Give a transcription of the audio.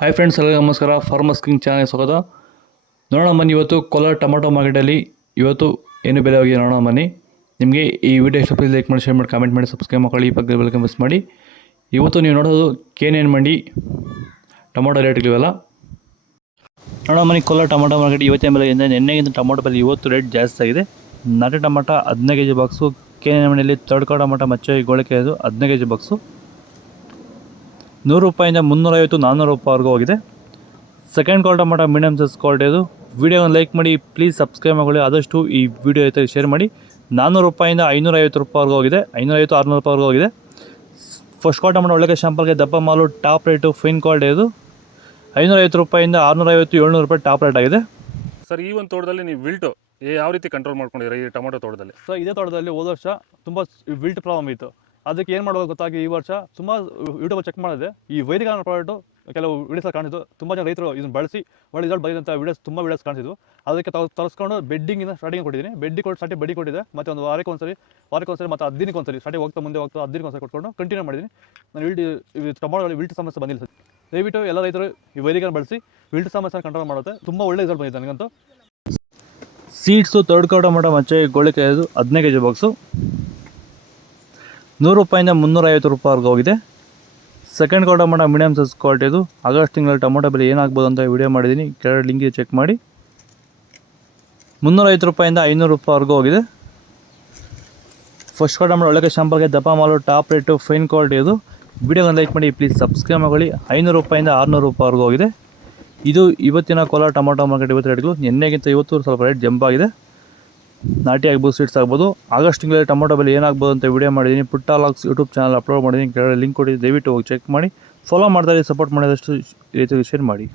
Hi friends, ಎಲ್ಲರಿಗೂ ನಮಸ್ಕಾರ. Farmers king channel ಸ್ವಾಗತ. ನೋಡೋಣ ಬನ್ನಿ, ಇವತ್ತು ಕೋಲಾರ ಟೊಮಾಟೊ ಮಾರ್ಕೆಟಲ್ಲಿ ಇವತ್ತು ಏನು ಬೆಲೆ ಹೋಗಿದೆ ನೋಡೋಣ ಬನ್ನಿ. ನಿಮಗೆ ಈ ವಿಡಿಯೋ ಇಷ್ಟ ಲೈಕ್ ಮಾಡಿ, ಶೇರ್ ಮಾಡಿ, ಕಾಮೆಂಟ್ ಮಾಡಿ, ಸಬ್ಸ್ಕ್ರೈಬ್ ಮಾಡಿ, ಈ ಪಕ್ಕದ ಬೆಲ್ ಮಿಸ್ ಮಾಡಿ. ಇವತ್ತು ನೀವು ನೋಡೋದು KNN ಮಂಡಿ ಟೊಮಾಟೊ ರೇಟ್ಗಳಿವೆಲ್ಲ ನೋಡೋಣ ಬನ್ನಿ. ಕೋಲಾರ ಟೊಮಾಟೊ ಮಾರ್ಕೆಟ್ ಇವತ್ತಿನ ಬೆಲೆಯಿಂದ ನಿನ್ನೆಗಿಂತ ಟೊಮಾಟೊ ಬೆಲೆ ಇವತ್ತು ರೇಟ್ ಜಾಸ್ತಿ ಆಗಿದೆ. ನಾಟಿ ಟೊಮಾಟೊ 15 kg ಬಾಕ್ಸು. KNN ಮಂಡಿಯಲ್ಲಿ ತಡ್ಕೋ ಟೊಮಾಟೊ ಮಚ್ಚೆ ಗೋಳಿಕೆ ಅದು 15 kg ಬಾಕ್ಸು ₹100 350 400 ರೂಪಾಯಿವರೆಗೂ ಹೋಗಿದೆ. Second quality tomato medium size quality ಅದು. ವಿಡಿಯೋನ ಲೈಕ್ ಮಾಡಿ, ಪ್ಲೀಸ್ ಸಬ್ಸ್ಕ್ರೈಬ್ ಮಾಡಿ, ಆದಷ್ಟು ಈ ವಿಡಿಯೋ ಜೊತೆ ಶೇರ್ ಮಾಡಿ. ₹400 550 ರೂಪಾಯಿವರೆಗೂ ಹೋಗಿದೆ, 550 600 ರೂಪಾಯಿವರೆಗೂ ಹೋಗಿದೆ. ಫಸ್ಟ್ ಕ್ವಾಲಿಟಿ ಟೊಮಾಟೊ ಒಳ್ಳೆ ಶಾಂಪಲ್ಗೆ ದಪ್ಪ ಮಾಲು, ಟಾಪ್ ರೇಟು, ಫೈನ್ ಕ್ವಾಲಿಟಿ ಅದು. ₹550 650 700 ರೂಪಾಯಿ ಟಾಪ್ ರೇಟ್ ಆಗಿದೆ. ಸರ್, ಈ ಒಂದು ತೋಟದಲ್ಲಿ ನೀವು ವಿಲ್ಟು ಯಾವ ರೀತಿ ಕಂಟ್ರೋಲ್ ಮಾಡ್ಕೊಂಡಿದ್ದೀರಾ ಈ ಟೊಮಾಟೊ ತೋಟದಲ್ಲಿ? ಸರ್, ಇದೇ ತೋಟದಲ್ಲಿ ಹೋದ ವರ್ಷ ತುಂಬ ವಿಲ್ಟ್ ಪ್ರಾಬ್ಲಮ್ ಇತ್ತು. ಅದಕ್ಕೆ ಏನು ಮಾಡೋದು ಗೊತ್ತಾಗಿ ಈ ವರ್ಷ ಸುಮಾರು ಯೂಟ್ಯೂಬ್ ಚೆಕ್ ಮಾಡಿದೆ. ಈ ವೈದಿಕ ಪ್ರಾಡಕ್ಟು ಕೆಲವು ವೀಡಿಯೋಸ್ ಕಾಣಿಸಿದ್ದು, ತುಂಬ ಜನ ರೈತರು ಇದನ್ನು ಬಳಸಿ ಒಳ್ಳೆ ರಿಸಲ್ಟ್ ಬಂದಿದ್ದಂಥ ವೀಡಿಯೋಸ್ ಕಾಣಿಸಿದ್ವು. ಅದಕ್ಕೆ ತರಿಸ್ಕೊಂಡು ಬೆಡ್ಡಿಂಗಿಂದ ಸ್ಟಾರ್ಟಿಂಗ್ ಕೊಟ್ಟಿದ್ದೀನಿ. ಬೆಡ್ಡಿ ಕೊಟ್ಟು ಸ್ಟಾರ್ಟಿಂಗ್ ಬಡ್ಡಿ ಕೊಟ್ಟಿದ್ದೆ, ಮತ್ತು ಒಂದು ವಾರಕ್ಕೆ ಒಂದ್ಸರಿ ಮತ್ತು 10 ದಿನಕ್ಕೆ ಒಂದ್ಸರಿ ಸ್ಟಾರ್ಟಿಂಗ್ ಹೋಗ್ತಾ 10 ದಿನಕ್ಕೆ ಒಂದ್ಸರಿ ಕೊಟ್ಕೊಂಡು ಕಂಟಿನ್ಯೂ ಮಾಡಿದ್ದೀನಿ. ನಾನು ಟೊಮಾಟೋದಲ್ಲಿ ವಿಲ್ಟ್ ಸಮಸ್ಯೆ ಬಂದಿಲ್ಲ ಸರ್. ದಯವಿಟ್ಟು ಎಲ್ಲ ರೈತರು ಈ ವೈದಿಕನ ಬಳಸಿ ವಿಲ್ಟ್ ಸಮಸ್ಯೆ ಕಂಟ್ರೋಲ್ ಮಾಡುತ್ತೆ. ತುಂಬ ಒಳ್ಳೆ ರಿಸಲ್ಟ್ ಬಂದಿದೆ ನನಗಂತೂ. ಸೀಡ್ಸು ತರ್ಡ್ ಟೊಮಾಟೊ ಮಚ್ಚೆ ಗೋಳಿಕೆ ಅದು 15 kg ಬಾಕ್ಸು ₹100 350 ರೂಪಾಯಿವರೆಗೂ ಹೋಗಿದೆ. Second quality tomato medium size quality ಅದು. ಆಗಸ್ಟ್ ತಿಂಗಳಲ್ಲಿ ಟೊಮಾಟೊ ಬೆಲೆ ಏನಾಗ್ಬೋದು ಅಂತ ವಿಡಿಯೋ ಮಾಡಿದ್ದೀನಿ, ಕೆಳಗಡೆ ಲಿಂಕ್ ಚೆಕ್ ಮಾಡಿ. ₹350 500 ರೂಪಾಯಿವರೆಗೂ ಹೋಗಿದೆ. ಫಸ್ಟ್ ಕ್ವಾಲಿಟಿ ಟೊಮಾಟೊ ಒಳ್ಳೆ ಶಾಂಪಲ್ಗೆ ದಪ್ಪ ಮಾಲು, ಟಾಪ್ ರೇಟು, ಫೈನ್ ಕ್ವಾಲಿಟಿ ಅದು. ವಿಡಿಯೋನ ಲೈಕ್ ಮಾಡಿ, ಪ್ಲೀಸ್ ಸಬ್ಸ್ಕ್ರೈಬ್ ಮಾಡಿ. ₹500 600 ರೂಪಾಯಿವರೆಗೂ ಹೋಗಿದೆ. ಇದು ಇವತ್ತಿನ ಕೋಲಾರ ಟೊಮಾಟೊ ಮಾರ್ಕೆಟ್ ಇವತ್ತು ರೇಟ್ಗಳು. ನಿನ್ನೆಗಿಂತ ಇವತ್ತು ಸ್ವಲ್ಪ ರೇಟ್ ಜಂಪ್ ಆಗಿದೆ. ನಾಟಿ ಆಗ್ಬೋದು, ಸ್ವೀಟ್ಸ್ ಆಗ್ಬೋದು. ಆಗಸ್ಟ್ ತಿಂಗಳಲ್ಲಿ ಟೊಮಾಟೊ ಬೆಲೆ ಏನಾಗ್ಬೋದು ಅಂತ ವಿಡಿಯೋ ಮಾಡಿದ್ದೀನಿ. ಪುಟ್ಟ ಲಾಗ್ಸ್ ಯೂಟ್ಯೂಬ್ ಚಾನಲ್ ಅಪ್ಲೋಡ್ ಮಾಡಿದ್ದೀನಿ, ಕೆಳಗಡೆ ಲಿಂಕ್ ಕೊಟ್ಟಿದ್ದೀನಿ. ದಯವಿಟ್ಟು ಹೋಗಿ ಚೆಕ್ ಮಾಡಿ, ಫಾಲೋ ಮಾಡ್ತಾರೆ, ಸಪೋರ್ಟ್ ಮಾಡಿದಷ್ಟು ರೈತರಿಗೆ ಶೇರ್ ಮಾಡಿ.